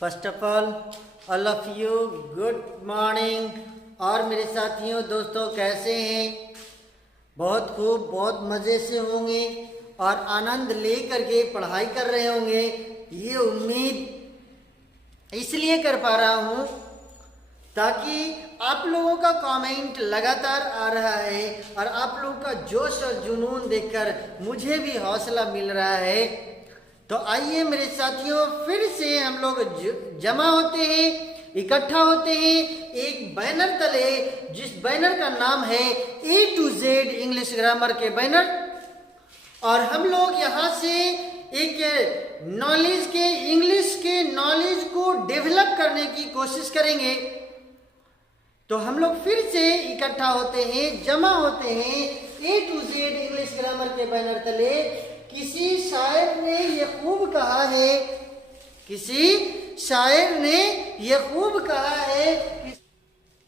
First of all of you good morning. और मेरे साथियों दोस्तों कैसे हैं? बहुत खूब, बहुत मज़े से होंगे और आनंद ले करके पढ़ाई कर रहे होंगे, ये उम्मीद इसलिए कर पा रहा हूँ ताकि आप लोगों का कमेंट लगातार आ रहा है और आप लोगों का जोश और जुनून देखकर मुझे भी हौसला मिल रहा है। तो आइए मेरे साथियों, फिर से हम लोग जमा होते हैं, इकट्ठा होते हैं एक बैनर तले, जिस बैनर का नाम है A to Z English grammar के बैनर। और हम लोग यहाँ से एक नॉलेज के, इंग्लिश के नॉलेज को डेवलप करने की कोशिश करेंगे। तो हम लोग फिर से इकट्ठा होते हैं, जमा होते हैं A to Z English grammar के बैनर तले। किसी शायर ने ये खूब कहा है, किसी शायर ने ये खूब कहा है कि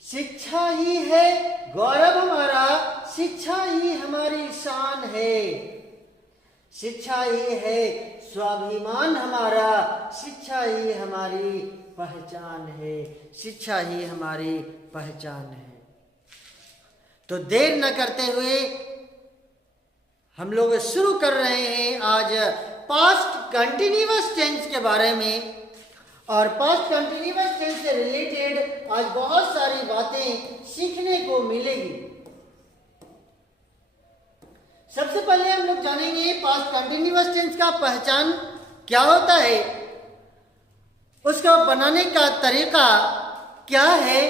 शिक्षा ही है गौरव हमारा, शिक्षा ही हमारी शान है, शिक्षा ही है स्वाभिमान हमारा, शिक्षा ही हमारी पहचान है, शिक्षा ही हमारी पहचान है। तो देर न करते हुए हम लोग शुरू कर रहे हैं आज पास्ट कंटिन्यूअस टेंस के बारे में। और पास्ट कंटिन्यूअस टेंस से रिलेटेड आज बहुत सारी बातें सीखने को मिलेगी। सबसे पहले हम लोग जानेंगे पास्ट कंटिन्यूअस टेंस का पहचान क्या होता है, उसका बनाने का तरीका क्या है।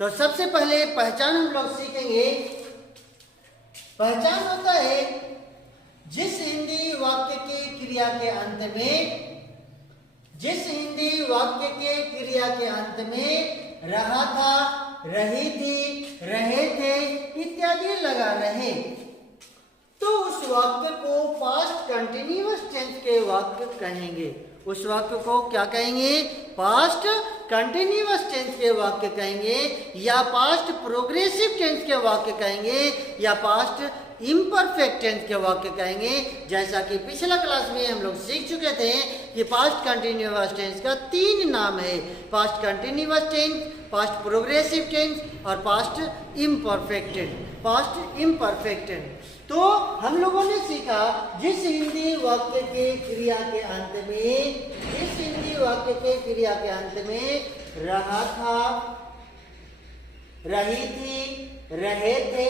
तो सबसे पहले पहचान हम लोग सीखेंगे। पहचान होता है जिस हिंदी वाक्य के क्रिया के अंत में, जिस हिंदी वाक्य के क्रिया के अंत में रहा था, रही थी, रहे थे इत्यादि लगा रहे, तो उस वाक्य को पास्ट कंटिन्यूअस टेंस के वाक्य कहेंगे। उस वाक्य को क्या कहेंगे? पास्ट कंटिन्यूअस टेंस के वाक्य कहेंगे, या पास्ट प्रोग्रेसिव टेंस के वाक्य कहेंगे, या पास्ट इम्परफेक्ट टेंस के वाक्य कहेंगे। जैसा कि पिछला क्लास में हम लोग सीख चुके थे कि पास्ट कंटिन्यूअस टेंस का 3 नाम है, past continuous tense, past progressive tense और past imperfect tense, past imperfect tense. तो हम लोगों ने सीखा जिस हिंदी वाक्य के क्रिया के अंत में, जिस हिंदी वाक्य के क्रिया के अंत में रहा था, रही थी, रहे थे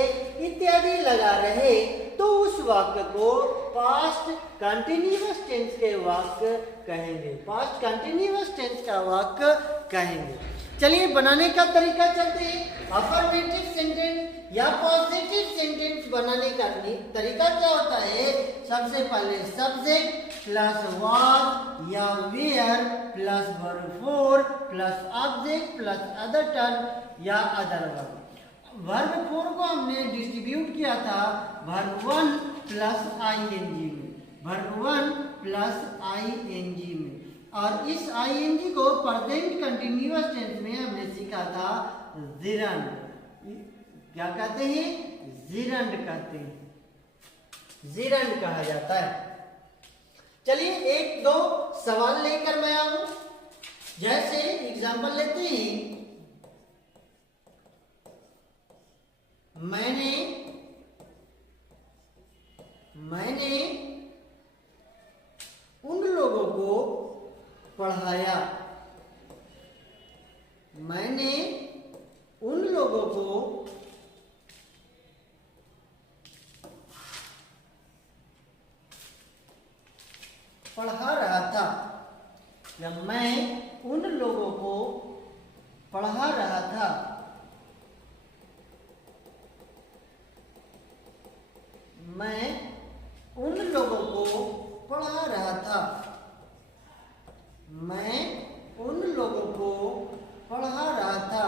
इत्यादि लगा रहे, तो उस वाक्य को पास्ट कंटिन्यूअस टेंस के वाक्य कहेंगे, पास्ट कंटिन्यूअस टेंस का वाक्य कहेंगे। चलिए बनाने का तरीका चलते हैं। अफर्मेटिव सेंटेंस या पॉजिटिव सेंटेंस बनाने का तरीका क्या होता है? सबसे पहले सब्जेक्ट प्लस वाज या were plus verb four plus object plus other term या अदर वर्ब। वर्ब 4 को हमने डिस्ट्रीब्यूट किया था वर्ब 1 प्लस आईएनजी में, वर्ब 1 प्लस आईएनजी में। और इस आईएनजी को प्रेजेंट कंटिन्यूअस टेंस में हमने सीखा था जिरंड। क्या कहते हैं? जिरंड कहते हैं, जिरंड कहा जाता है। चलिए 1-2 सवाल लेकर मैं आऊं। जैसे एग्जांपल लेते हैं, मैंने उन लोगों को पढ़ाया, मैंने उन लोगों को पढ़ा रहा था, या मैं उन लोगों को पढ़ा रहा था। मैं उन लोगों को पढ़ा रहा था, मैं उन लोगों को पढ़ा रहा था।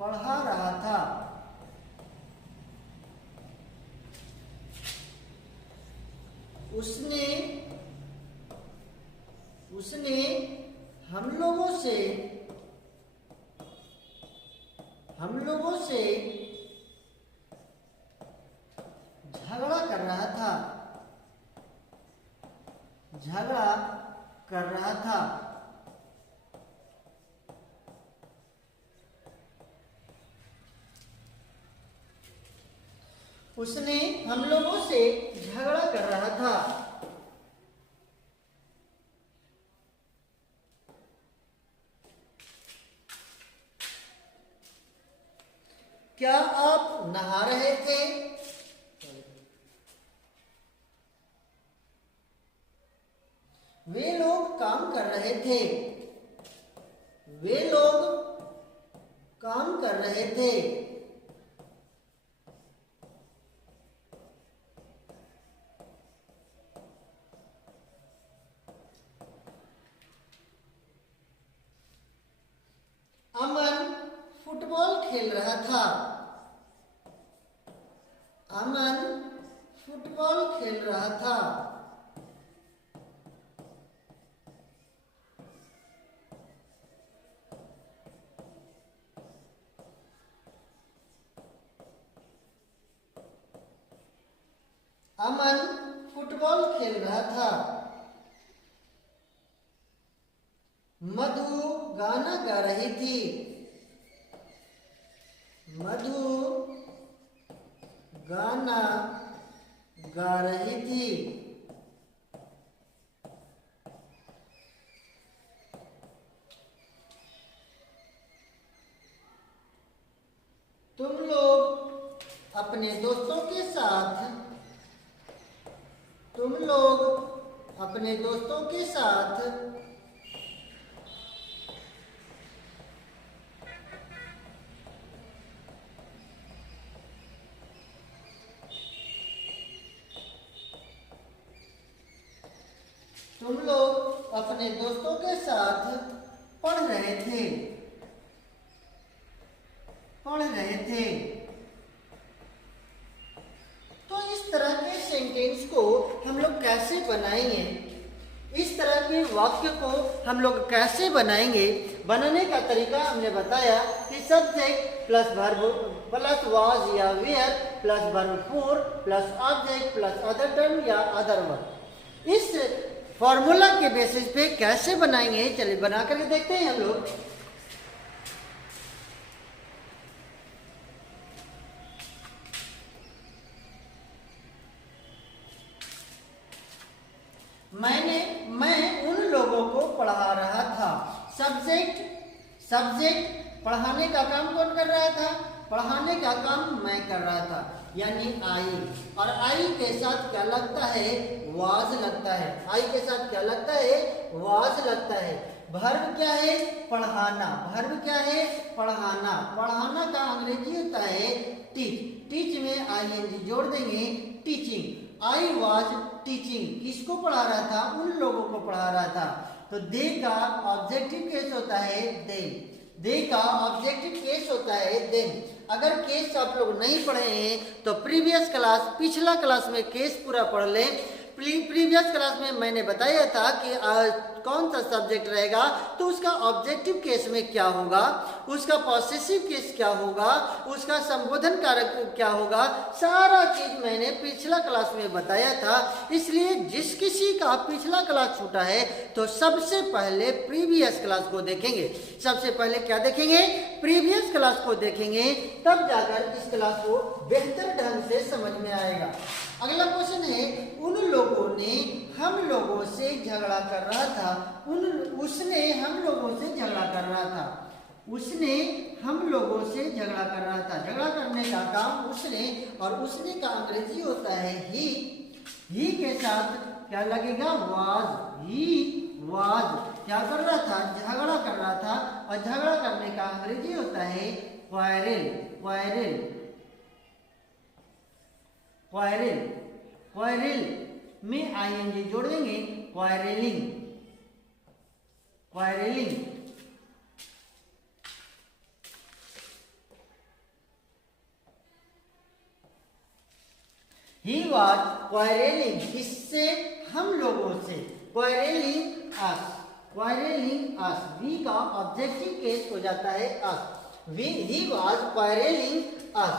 पढ़ा रहा था। उसने हम लोगों से झगड़ा कर कर रहा था। उसने हम लोगों से झगड़ा कर रहा था। क्या आप नहा रहे थे? वे लोग काम कर रहे थे। वे लोग काम कर रहे थे। अमन फुटबॉल खेल रहा था। अमन फुटबॉल खेल रहा था। अमन फुटबॉल खेल रहा था। मधु गाना गा रही थी। मधु गाना गा रही थी। तुम लोग अपने दोस्तों के साथ तुम लोग अपने दोस्तों के साथ तुम लोग अपने दोस्तों के साथ पढ़ रहे थे। पढ़ रहे थे। तो इस तरह के सेंटेंस को हम लोग कैसे बनाएंगे? इस तरह के वाक्य को हम लोग कैसे बनाएंगे? बनाने का तरीका हमने बताया कि subject plus verb plus was या were plus verb four plus object plus other term या अदर वर्ब। इस फॉर्मूला के बेसिस पे कैसे बनाएंगे, चलिए बना करके देखते हैं हम लोग। मैं उन लोगों को पढ़ा रहा था। सब्जेक्ट पढ़ाने का काम कौन कर रहा था? पढ़ाने का काम मैं कर रहा था, यानी आई। और आई के साथ क्या लगता है? वाज लगता है। आई के साथ क्या लगता है? वाज लगता है। वर्ब क्या है? पढ़ाना। वर्ब क्या है? पढ़ाना। पढ़ाना का अंग्रेजी होता है टीच। टीच में आईएनजी जोड़ देंगे, टीचिंग। I was teaching. किसको पढ़ा रहा था? उन लोगों को पढ़ा रहा था। तो दे का ऑब्जेक्टिव केस होता है देम। दे का ऑब्जेक्टिव केस होता है देम। अगर केस आप लोग नहीं पढ़े हैं तो प्रीवियस क्लास, पिछला क्लास में केस पूरा पढ़ लें। प्रीवियस क्लास में मैंने बताया था कि कौन सा सब्जेक्ट रहेगा तो उसका ऑब्जेक्टिव केस में क्या होगा, उसका पॉसेसिव केस क्या होगा, उसका संबोधन कारक क्या होगा, सारा चीज मैंने पिछला क्लास में बताया था। इसलिए जिस किसी का पिछला क्लास छूटा है तो सबसे पहले प्रीवियस क्लास को देखेंगे। सबसे पहले क्या देखेंगे? प्रीवियस क्लास को देखेंगे, तब जाकर इस क्लास को बेहतर ढंग से समझ में आएगा। अगला क्वेश्चन है, उन लोगों ने हम लोगों से झगड़ा कर रहा था। उसने हम लोगों से झगड़ा कर रहा था। उसने हम लोगों से झगड़ा कर रहा था। झगड़ा करने का काम उसने, और उसने का अंग्रेजी होता है ही। ही के साथ क्या लगेगा? वाज। ही वाज क्या कर रहा था? झगड़ा कर रहा था। और झगड़ा करने का अंग्रेजी होता है क्वारल। क्वारल क्वारल क्वारल में आईएनजी जोड़ देंगे, quarrelling. Quarrelling. He was quarrelling. किससे? हम लोगों से। Quarrelling us. Quarrelling us. We का ऑब्जेक्टिव केस हो जाता है अस। ही वॉज क्वारलिंग अस।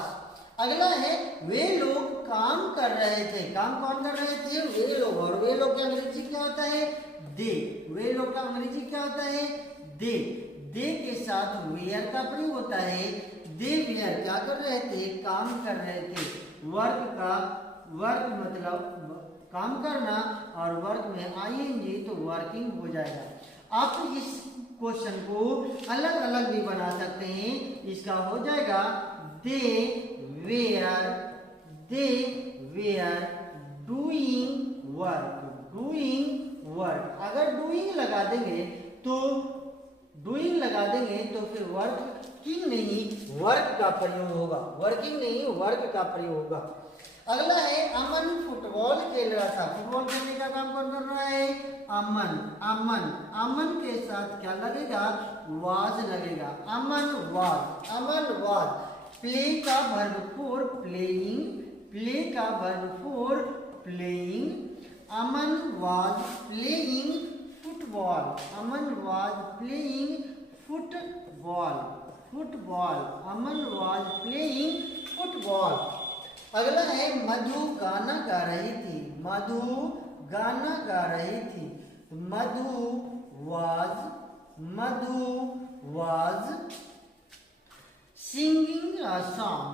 अगला है वे लोग काम कर रहे थे। काम कौन कर रहे थे? वे लोग। और वे लोग का अंग्रेजी क्या होता है? दे। वे लोग का अंग्रेजी क्या होता है? दे। दे के साथ वेयर का प्रयोग होता है। दे वेयर क्या कर रहे थे? काम कर रहे थे। वर्क मतलब काम करना, और वर्क में आईएनजी तो वर्किंग हो जाएगा। आप इस क्वेश्चन को अलग अलग भी बना सकते हैं। इसका हो जाएगा दे वेयर डूइंग वर्क। अगर डूइंग लगा देंगे तो फिर वर्क की नहीं वर्क का प्रयोग होगा, वर्किंग नहीं वर्क का प्रयोग होगा। अगला है अमन फुटबॉल खेल रहा था। फुटबॉल खेलने का काम कौन कर रहा है? अमन के साथ क्या लगेगा? वाज लगेगा। अमन वाज। प्ले का verb for playing. Aman was playing football. Aman was playing football. अगला है मधु गाना गा रही थी। Madhu was singing a song।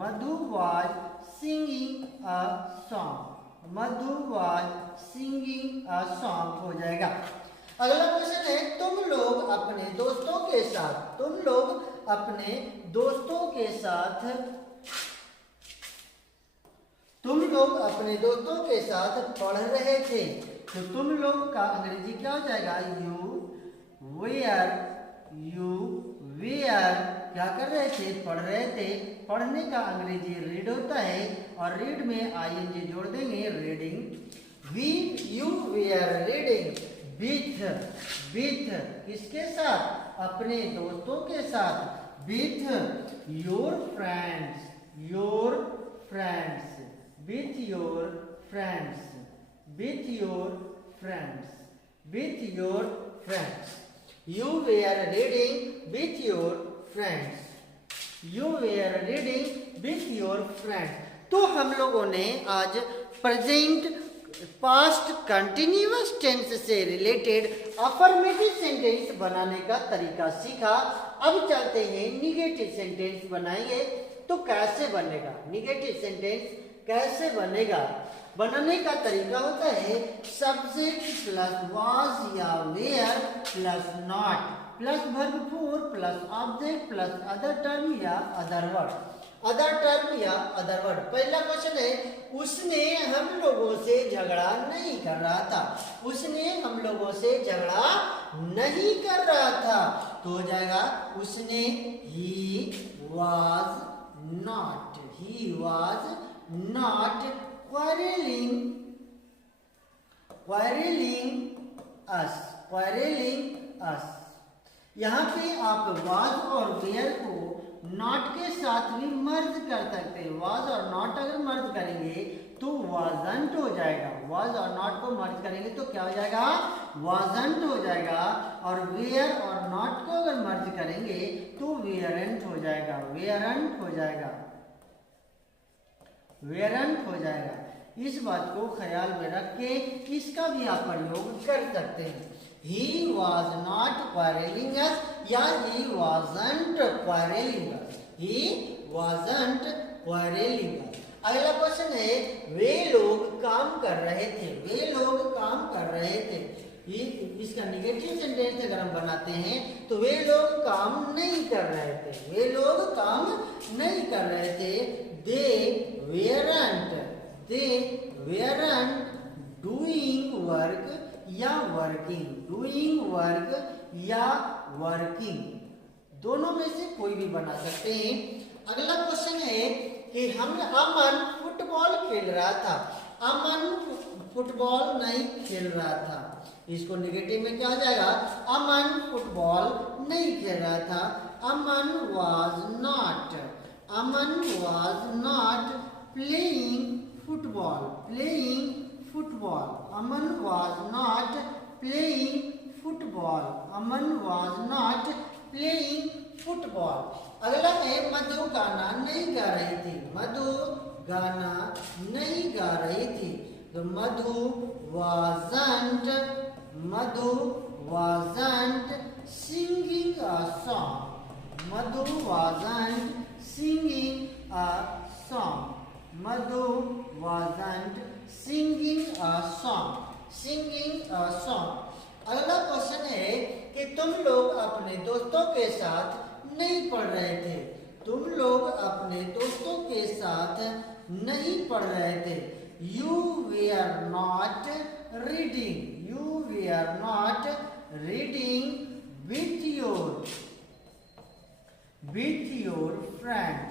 Madhu was singing a song हो जाएगा। अगला क्वेश्चन है तुम लोग अपने दोस्तों के साथ पढ़ रहे थे। तो तुम लोग का अंग्रेजी क्या हो जाएगा? वेयर क्या कर रहे थे? पढ़ रहे थे। पढ़ने का अंग्रेजी रीड होता है, और रीड में आईएनजी जोड़ देंगे, reading. You were reading with किसके साथ? अपने दोस्तों के साथ। With your friends. You were reading with your friends। तो हम लोगों ने आज प्रेजेंट पास्ट कंटिन्यूअस टेंस से रिलेटेड अफर्मेटिव सेंटेंस बनाने का तरीका सीखा। अब चलते हैं निगेटिव सेंटेंस बनाएंगे। तो कैसे बनेगा निगेटिव सेंटेंस? कैसे बनेगा? बनाने का तरीका होता है सब्जेक्ट प्लस वाज या were plus not plus verb four plus object plus other term या अदर वर्ड। पहला क्वेश्चन है उसने हम लोगों से झगड़ा नहीं कर रहा था। तो हो जाएगा उसने he was not quarreling us। यहाँ पे आप वाज और वेयर को नॉट के साथ भी मर्ज कर सकते हैं। वाज और नॉट अगर मर्ज करेंगे तो वाजंट हो जाएगा। वाज और नॉट को मर्ज करेंगे तो क्या हो जाएगा? वाजंट हो जाएगा। और वेयर और नॉट को अगर मर्ज करेंगे तो वेयरंट हो जाएगा। इस बात को ख्याल में रख के इसका भी आप प्रयोग कर सकते हैं। He was not quarreling us या he wasn't quarreling us। अगला क्वेश्चन है वे लोग काम कर रहे थे। इसका निगेटिव सेंटेंस अगर हम बनाते हैं तो वे लोग काम नहीं कर रहे थे। They weren't doing work या working दोनों में से कोई भी बना सकते हैं। अगला क्वेश्चन है कि अमन फुटबॉल खेल रहा था। अमन फुटबॉल नहीं खेल रहा था। इसको नेगेटिव में क्या हो जाएगा? अमन फुटबॉल नहीं खेल रहा था। Aman was not playing football. Aman was not playing football. अगला है मधु गाना नहीं गा रही थी, मधु गाना नहीं गा रही थी। तो मधु wasn't singing a song, Madhu wasn't singing a song, Madhu wasn't singing a song। अगला क्वेश्चन है कि तुम लोग अपने दोस्तों के साथ नहीं पढ़ रहे थे, तुम लोग अपने दोस्तों के साथ नहीं पढ़ रहे थे। You were not reading, you were not reading with your friends।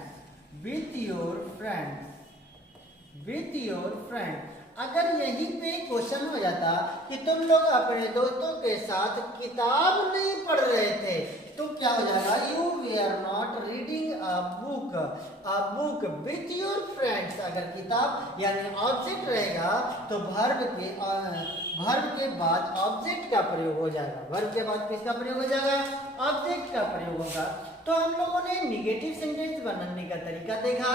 अगर यहीं पे क्वेश्चन हो जाता कि तुम लोग अपने दोस्तों के साथ किताब नहीं पढ़ रहे थे, तो क्या हो जाएगा? You were not reading a book with your friends। अगर किताब यानी ऑब्जेक्ट रहेगा तो वर्ब के बाद ऑब्जेक्ट का प्रयोग हो जाएगा। वर्ब के बाद किसका प्रयोग हो जाएगा? ऑब्जेक्ट का प्रयोग होगा। तो हम लोगों ने निगेटिव सेंटेंस बनाने का तरीका देखा।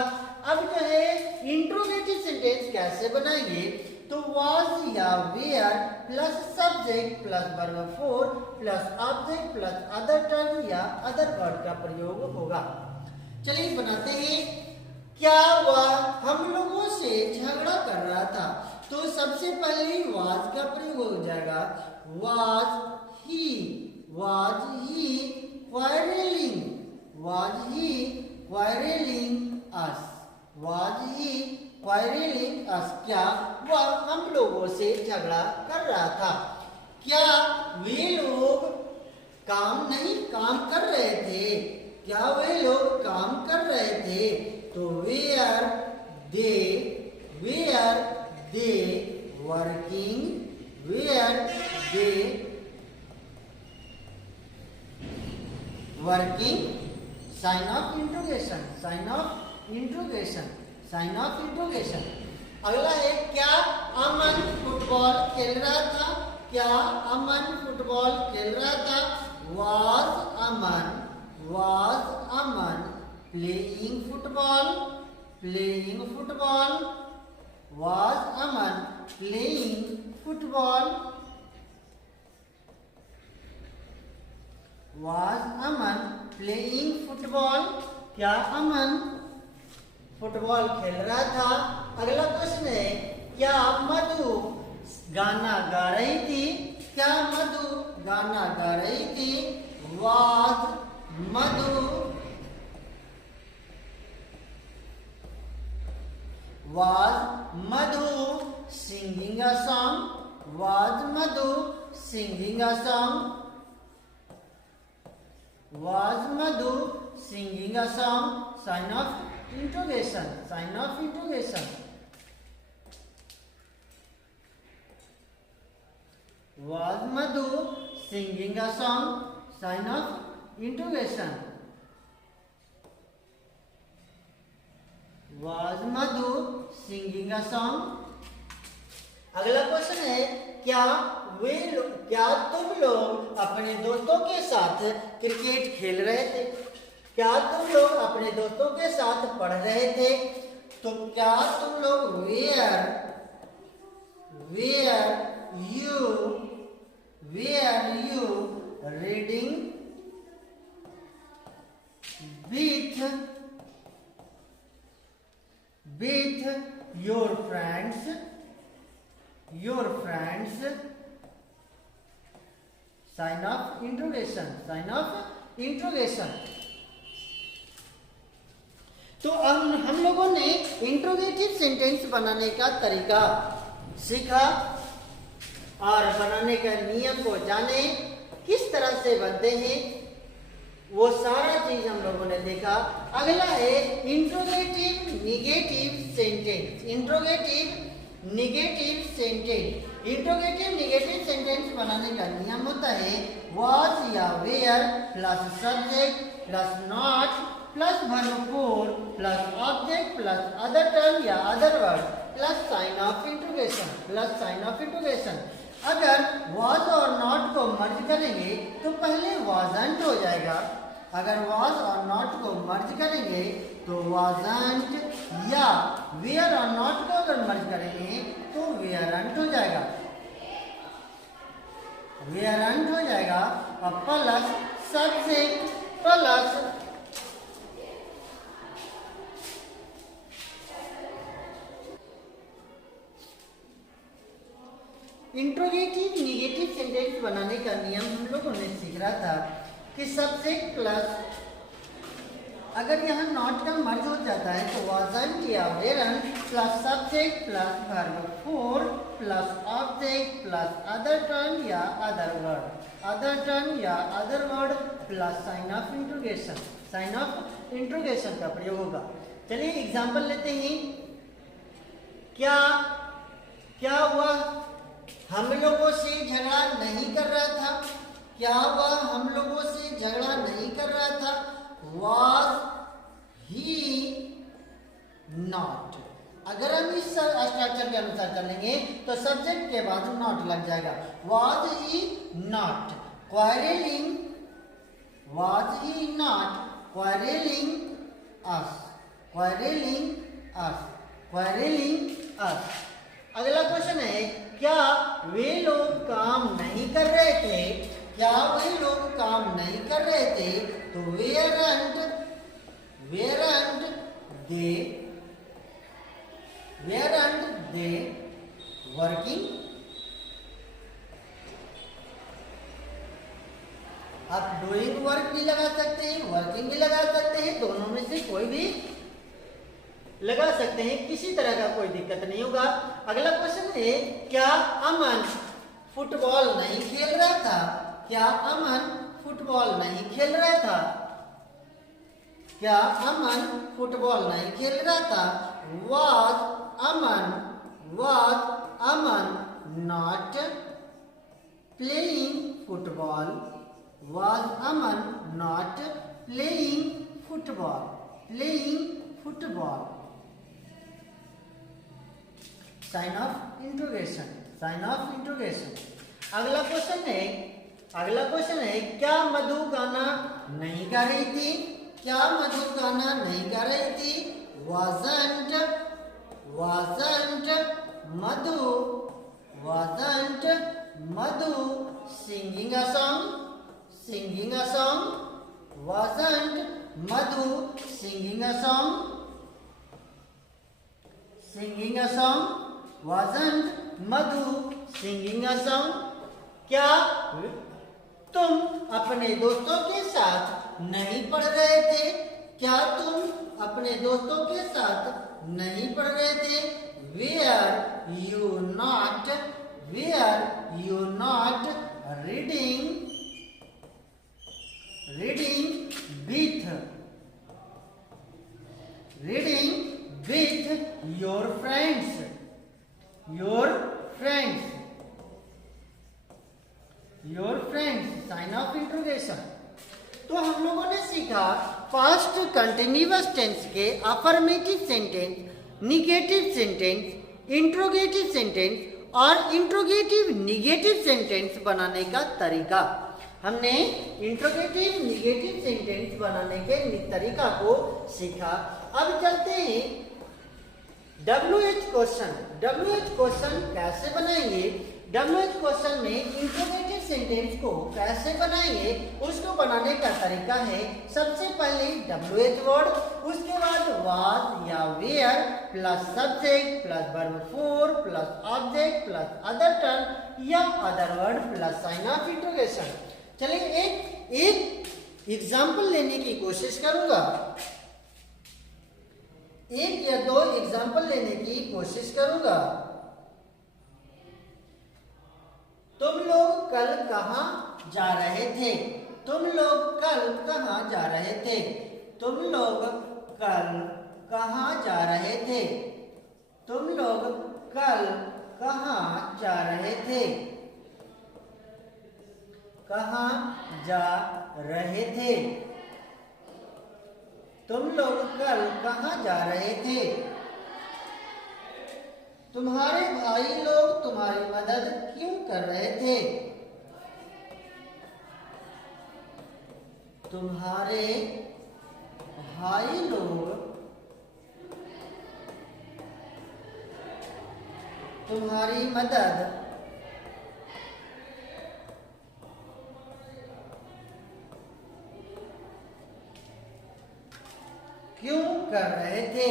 अब जो है इंट्रोगेटिव सेंटेंस कैसे बनाएंगे, तो was या were plus subject plus verb four plus object plus other term या अदर वर्ड का प्रयोग होगा। चलिए बनाते हैं। क्या वह हम लोगों से झगड़ा कर रहा था, तो सबसे पहले was का प्रयोग हो जाएगा। was he quarreling us, क्या वह हम लोगों से झगड़ा कर रहा था। क्या वे लोग काम कर रहे थे, क्या वे लोग काम कर रहे थे, तो were they working, sign of interrogation। अगला है क्या अमन फुटबॉल खेल रहा था, क्या अमन फुटबॉल खेल रहा था। was Aman playing football, was Aman playing football, क्या अमन फुटबॉल खेल रहा था। अगला प्रश्न है क्या मधु गाना गा रही थी, क्या मधु गाना गा रही थी। was Madhu singing a song, was Madhu singing a song, sign of interrogation। was Madhu singing a song, sign of interrogation। was Madhu singing a song। अगला क्वेश्चन है क्या तुम लोग अपने दोस्तों के साथ क्रिकेट खेल रहे थे, क्या तुम लोग अपने दोस्तों के साथ पढ़ रहे थे। तो क्या तुम लोग were you reading with your friends, sign of interrogation। तो हम लोगों ने इंट्रोगेटिव सेंटेंस बनाने का तरीका सीखा और बनाने का नियम को जाने, किस तरह से बनते हैं वो सारा चीज हम लोगों ने देखा। अगला है इंट्रोगेटिव निगेटिव सेंटेंस बनाने का नियम होता है was या were plus subject plus not plus verb four plus object plus other term या other word plus sign of interrogation. अगर was और not को मर्ज करेंगे तो पहले wasn't हो जाएगा, अगर was और not को मर्ज करेंगे तो wasn't, या were और not को अगर मर्ज करेंगे तो weren't हो जाएगा, weren't हो जाएगा। और plus subject plus interrogative negative sentence बनाने का नियम हम लोगों ने सीख रहा था कि सब्जेक्ट प्लस अगर यहाँ नॉट का मर्ज हो जाता है तो wasn't या weren't plus subject plus verb four plus object plus other turn या other word plus sign of interrogation, sign of interrogation का प्रयोग होगा। चलिए एग्जांपल लेते हैं। क्या हुआ? हम लोगों से झगड़ा नहीं कर रहा था। क्या हुआ? हम लोगों से झगड़ा नहीं कर रहा था। Was he not? अगर हम इस स्ट्रक्चर के अनुसार चलेंगे तो सब्जेक्ट के बाद नॉट लग जाएगा। Was he not quarreling? Was he not quarreling us? Quarreling us? Quarreling us? अगला क्वेश्चन है, क्या वे लोग काम नहीं कर रहे थे? क्या वे लोग काम नहीं कर रहे थे? तो weren't they working? आप डूइंग वर्क भी लगा सकते हैं, वर्किंग भी लगा सकते हैं, दोनों में से कोई भी लगा सकते हैं, किसी तरह का कोई दिक्कत नहीं होगा। अगला क्वेश्चन है, क्या अमन फुटबॉल नहीं खेल रहा था? क्या अमन फुटबॉल नहीं खेल रहा था? क्या अमन फुटबॉल नहीं खेल रहा था? Was Aman not playing football? Was Aman not playing football? Sign of interrogation. अगला क्वेश्चन है, क्या मधु गाना नहीं गा रही थी? क्या मधु गाना नहीं गा रही थी? wasn't Madhu singing a song? wasn't Madhu singing a song? wasn't Madhu singing a song? क्या तुम अपने दोस्तों के साथ नहीं पढ़ रहे थे? क्या तुम अपने दोस्तों के साथ नहीं पढ़ रहे थे? Were you not reading with your friends? Sign of interrogation. तो हम लोगों ने सीखा पास्ट कंटिन्यूअस टेंस के affirmative sentence, negative sentence, interrogative sentence और इंट्रोगेटिव निगेटिव सेंटेंस बनाने का तरीका। हमने इंट्रोगेटिव निगेटिव सेंटेंस बनाने के तरीका को सीखा। अब चलते हैं WH क्वेश्चन कैसे बनाएंगे। WH क्वेश्चन में इंट्रोगेटिव सेंटेंस को कैसे बनाएंगे, उसको बनाने का तरीका है, सबसे पहले WH वर्ड, उसके बाद was या were plus subject plus verb four plus object plus other term या other word plus sign of interrogation. चलिए एक एग्जाम्पल लेने की कोशिश करूंगा, एक या दो एग्जाम्पल लेने की कोशिश करूंगा। तुम लोग कल कहाँ जा रहे थे? तुम लोग कल कहाँ जा रहे थे? तुम लोग कल कहाँ जा रहे थे? तुम लोग कल कहाँ जा रहे थे? कहाँ जा रहे थे? तुम लोग कल कहाँ जा रहे थे? तुम्हारे भाई लोग तुम्हारी मदद क्यों कर रहे थे? तुम्हारे भाई लोग तुम्हारी मदद क्यों कर रहे थे?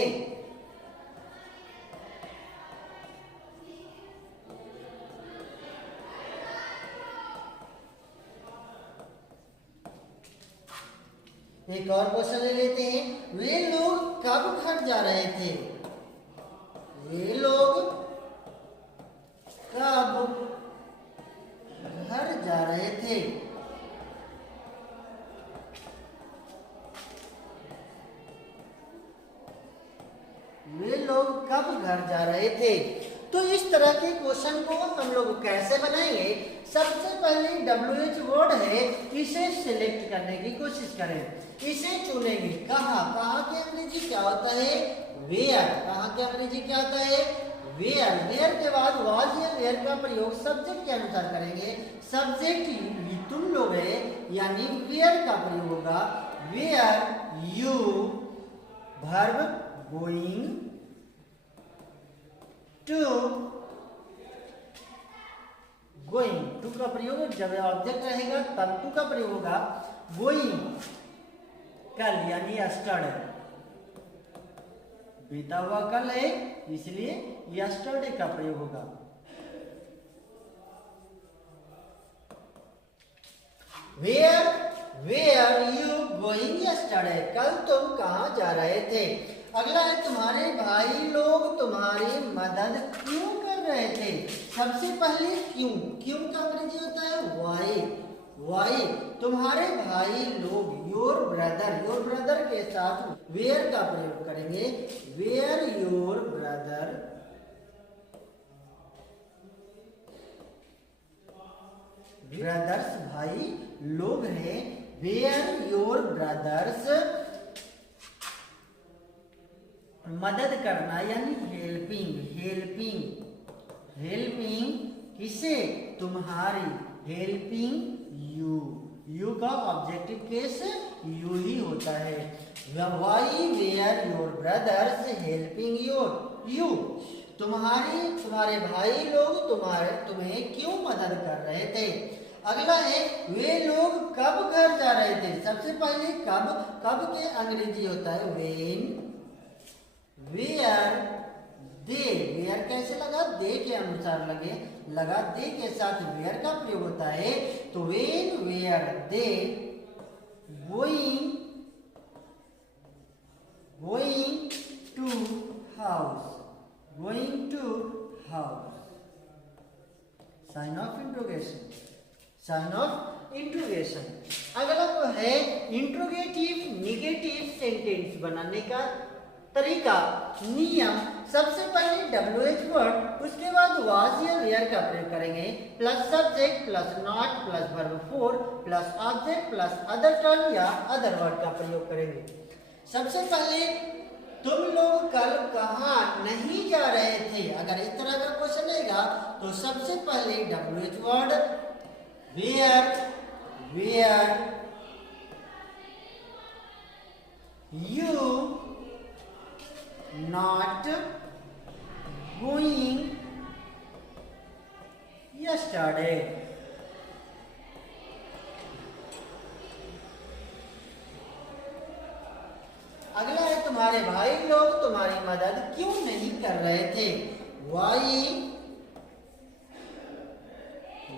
एक और क्वेश्चन ले लेते हैं। वे लोग कब घर जा रहे थे? वे लोग कब घर जा रहे थे? वे लोग कब घर जा रहे थे? तो इस तरह के क्वेश्चन को हम लोग कैसे बनाएंगे? सबसे पहले WH वर्ड है, इसे सिलेक्ट करने की कोशिश करें, इसे चुनेंगे। कहाँ के अंग्रेजी क्या होता है? वेयर। कहाँ के अंग्रेजी क्या होता है? वेयर। वेयर के बाद वाज या वेयर का प्रयोग सब्जेक्ट के अनुसार करेंगे। सब्जेक्ट तुम लोग है, यानी वेयर का प्रयोग होगा। Were you, verb going to, going to का प्रयोग जब ऑब्जेक्ट रहेगा तब टू का प्रयोग होगा। गोइंग कल यानी यस्टरडे, बीता हुआ कल है इसलिए यस्टरडे का प्रयोग होगा। वेयर यू गोइंग यस्टरडे, कल तुम कहाँ जा रहे थे? अगला है तुम्हारे भाई लोग तुम्हारी मदद क्यों कर रहे थे? सबसे पहले क्यों का अंग्रेजी होता है वाई। तुम्हारे भाई लोग, योर ब्रदर के साथ वेयर का प्रयोग करेंगे। वेयर योर ब्रदर, ब्रदर्स भाई लोग हैं। वेयर योर ब्रदर्स, मदद करना यानी हेल्पिंग किसे? तुम्हारी। हेल्पिंग यू का ऑब्जेक्टिव केस यू ही होता है। Why were your brothers helping you, तुम्हारे भाई लोग तुम्हें क्यों मदद कर रहे थे? अगला है वे लोग कब घर जा रहे थे? सबसे पहले कब के अंग्रेजी होता है व्हेन। वेयर दे, वेयर कैसे लगा? दे के अनुसार लगा, दे के साथ वेयर का प्रयोग होता है। तो when were they going to house, sign of interrogation. अगला तो है इंट्रोगेटिव निगेटिव सेंटेंस बनाने का तरीका, नियम। सबसे पहले WH वर्ड, उसके बाद वाज या वेयर का प्रयोग करेंगे, plus subject plus not plus verb four plus object plus other term या अदर वर्ड का प्रयोग करेंगे। सबसे पहले तुम लोग कल कहाँ नहीं जा रहे थे? अगर इस तरह का क्वेश्चन रहेगा तो सबसे पहले WH word where you not going yesterday। अगला है तुम्हारे भाई लोग तुम्हारी मदद क्यों नहीं कर रहे थे? Why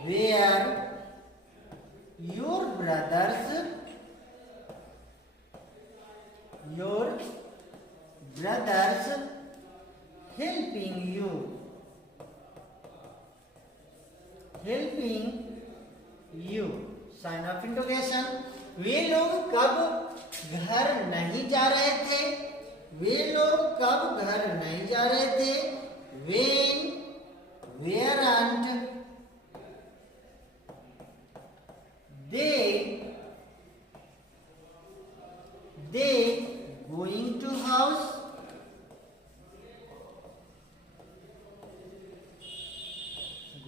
were your brothers helping you, sign of interrogation. वे लोग कब घर नहीं जा रहे थे? वे लोग कब घर नहीं जा रहे थे? when weren't they going to house?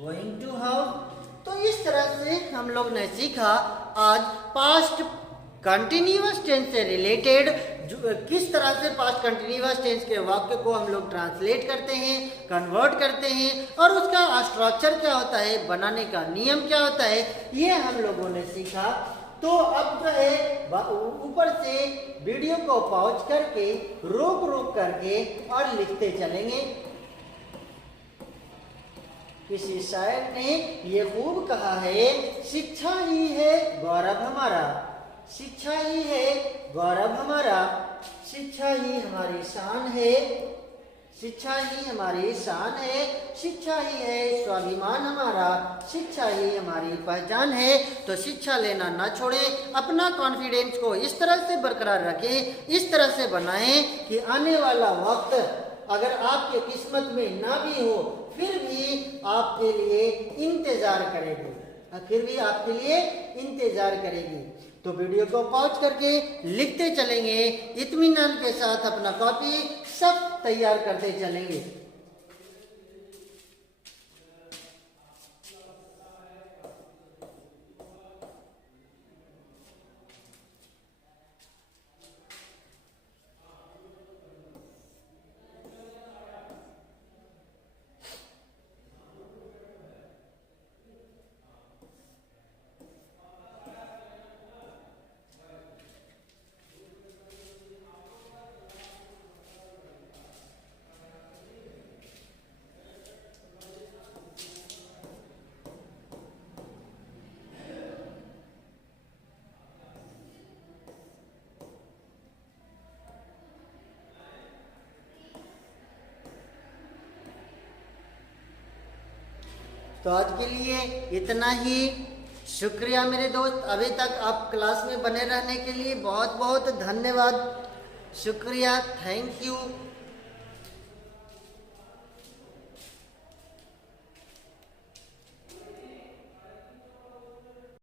Going to house. तो इस तरह से हम लोग ने सीखा आज पास्ट कंटिन्यूअस टेंस से रिलेटेड किस तरह से पास्ट कंटिन्यूअस टेंस के वाक्य को हम लोग ट्रांसलेट करते हैं, कन्वर्ट करते हैं और उसका स्ट्रक्चर क्या होता है, बनाने का नियम क्या होता है, ये हम लोगों ने सीखा। तो अब जो है ऊपर से वीडियो को पॉज करके रोक रोक करके और लिखते चलेंगे। किसी शायर ने ये खूब कहा है, शिक्षा ही है गौरव हमारा, शिक्षा ही है गौरव हमारा, शिक्षा ही हमारी शान है, शिक्षा ही हमारी शान है, शिक्षा ही है स्वाभिमान हमारा, शिक्षा ही हमारी पहचान है। तो शिक्षा लेना ना छोड़ें, अपना कॉन्फिडेंस को इस तरह से बरकरार रखें, इस तरह से बनाएं कि आने वाला वक्त अगर आपके किस्मत में ना भी हो फिर भी आपके लिए इंतजार करेगी, फिर भी आपके लिए इंतजार करेगी। तो वीडियो को पॉज करके लिखते चलेंगे, इत्मीनान के साथ अपना कॉपी सब तैयार करते चलेंगे। तो आज के लिए इतना ही। शुक्रिया मेरे दोस्त, अभी तक आप क्लास में बने रहने के लिए बहुत बहुत धन्यवाद, शुक्रिया, थैंक यू।